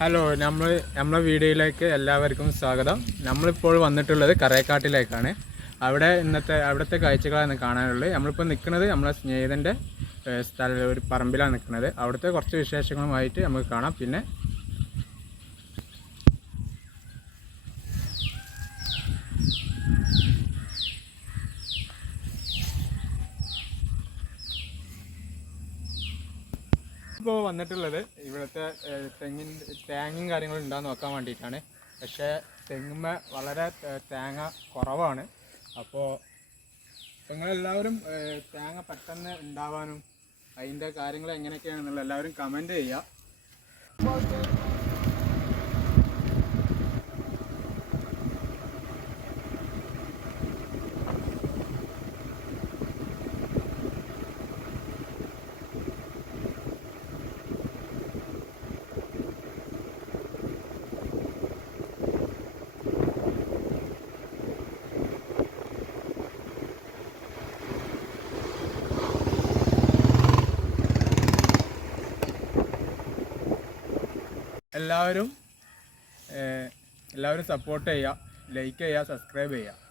Hello നമ്മൾ നമ്മളെ വീഡിയോയിലേക്ക് എല്ലാവർക്കും സ്വാഗതം. നമ്മളിപ്പോൾ വന്നിട്ടുള്ളത് കറേക്കാട്ടിലേക്കാണ് അവിടെ ഇന്നത്തെ അവിടുത്തെ കാഴ്ചകളാണ് കാണാനുള്ളത്. നമ്മളിപ്പോൾ നിൽക്കുന്നത് നമ്മളെ സ്നേഹിതന്റെ സ്ഥല ഒരു പറമ്പിലാണ് നിൽക്കുന്നത് അവിടുത്തെ കുറച്ച് വിശേഷങ്ങളുമായിട്ട് നമുക്ക് കാണാം. പിന്നെ ഇപ്പോൾ വന്നിട്ടുള്ളത് ഇവിടുത്തെ തെങ്ങിൻ തേങ്ങയും കാര്യങ്ങളും ഉണ്ടാകുന്ന നോക്കാൻ വേണ്ടിയിട്ടാണ്. പക്ഷേ തെങ്ങുമ്മ വളരെ തേങ്ങ കുറവാണ്. അപ്പോൾ നിങ്ങളെല്ലാവരും തേങ്ങ പെട്ടെന്ന് ഉണ്ടാവാനും അതിന്റെ കാര്യങ്ങൾ എങ്ങനെയൊക്കെയാണെന്നുള്ള എല്ലാവരും കമന്റ് ചെയ്യുക. എല്ലാവരും എല്ലാവരും സപ്പോർട്ട് ചെയ്യുക ലൈക്ക് ചെയ്യുക സബ്സ്ക്രൈബ് ചെയ്യുക.